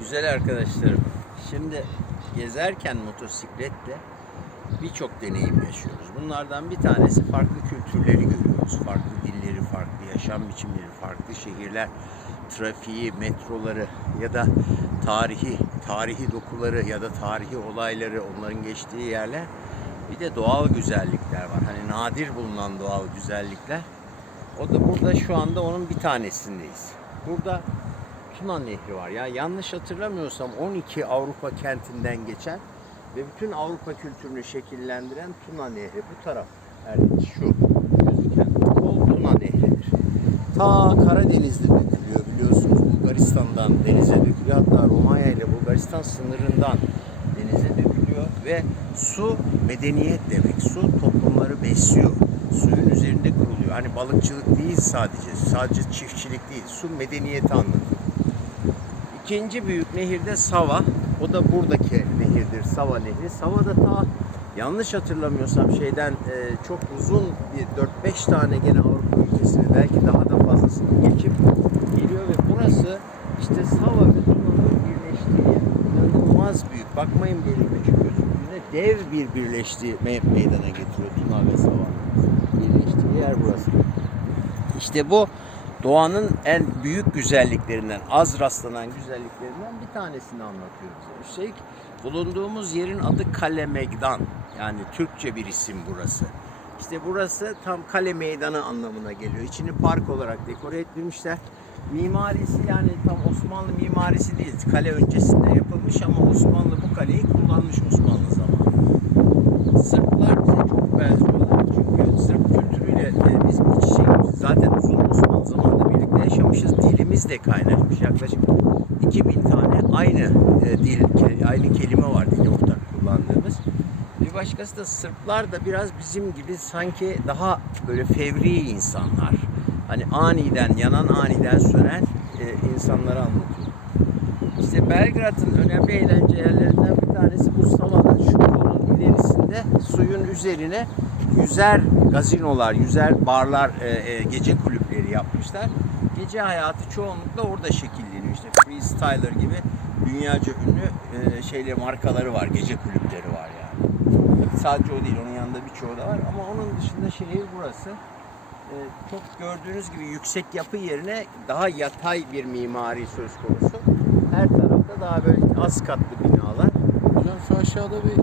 Güzel arkadaşlarım. Şimdi gezerken motosikletle birçok deneyim yaşıyoruz. Bunlardan bir tanesi farklı kültürleri görüyoruz. Farklı dilleri, farklı yaşam biçimleri, farklı şehirler, trafiği, metroları ya da tarihi, tarihi dokuları ya da tarihi olayları, onların geçtiği yerler. Bir de doğal güzellikler var. Hani nadir bulunan doğal güzellikler. O da burada şu anda onun bir tanesindeyiz. Burada Tuna Nehri var. Ya yanlış hatırlamıyorsam 12 Avrupa kentinden geçen ve bütün Avrupa kültürünü şekillendiren Tuna Nehri. Bu taraf Erdinç şu gözüken kol Tuna Nehri'dir. Ta Karadeniz'de dökülüyor biliyorsunuz. Bulgaristan'dan denize dökülüyor. Hatta Romanya ile Bulgaristan sınırından denize dökülüyor ve su medeniyet demek. Su toplumları besliyor. Suyun üzerinde kuruluyor. Hani balıkçılık değil sadece. Sadece çiftçilik değil. Su medeniyeti anlatıyor. İkinci büyük nehir de Sava. O da buradaki nehirdir. Sava Nehri. Sava da ta yanlış hatırlamıyorsam şeyden e, çok uzun bir 4-5 tane gene Avrupa ülkesini belki daha da fazlasını geçip geliyor ve burası işte Sava ve Tuna'nın birleştiği inanılmaz büyük. Bakmayın böyle küçük gözüktüğüne dev bir birleştiği me- meydana getiriyor Tuna ve Sava. Birleştiği yer burası. İşte bu doğanın en büyük güzelliklerinden, az rastlanan güzelliklerinden bir tanesini anlatıyor bize. Üstelik bulunduğumuz yerin adı Kale Megdan. Yani Türkçe bir isim burası. İşte burası tam kale meydanı anlamına geliyor. İçini park olarak dekore ettirmişler. Mimarisi yani tam Osmanlı mimarisi değil. Kale öncesinde yapılmış ama Osmanlı bu kaleyi kullanmış Osmanlı zamanında. Sırplar bize çok benziyorlar. Çünkü Sırp kültürüyle biz iç içeyiz. Zaten uzun birlikte yaşamışız. Dilimiz de kaynaşmış. Yaklaşık 2000 tane aynı e, dil, aynı kelime var dili ortak kullandığımız. Bir başkası da Sırplar da biraz bizim gibi sanki daha böyle fevri insanlar. Hani aniden yanan, aniden sönen e, insanları anlatıyor. İşte Belgrad'ın önemli eğlence yerlerinden bir tanesi bu Sava'nın şu kolun ilerisinde suyun üzerine yüzer gazinolar, yüzer barlar, e, e, gece kulüpleri yapmışlar. Gece hayatı çoğunlukla orada şekilleniyor. İşte Freestyler gibi dünyaca ünlü e, şeyle markaları var, gece kulüpleri var yani. Sadece o değil, onun yanında birçoğu da var ama onun dışında şehir burası. E, çok gördüğünüz gibi yüksek yapı yerine daha yatay bir mimari söz konusu. Her tarafta daha böyle az katlı binalar. Hocam şu aşağıda bir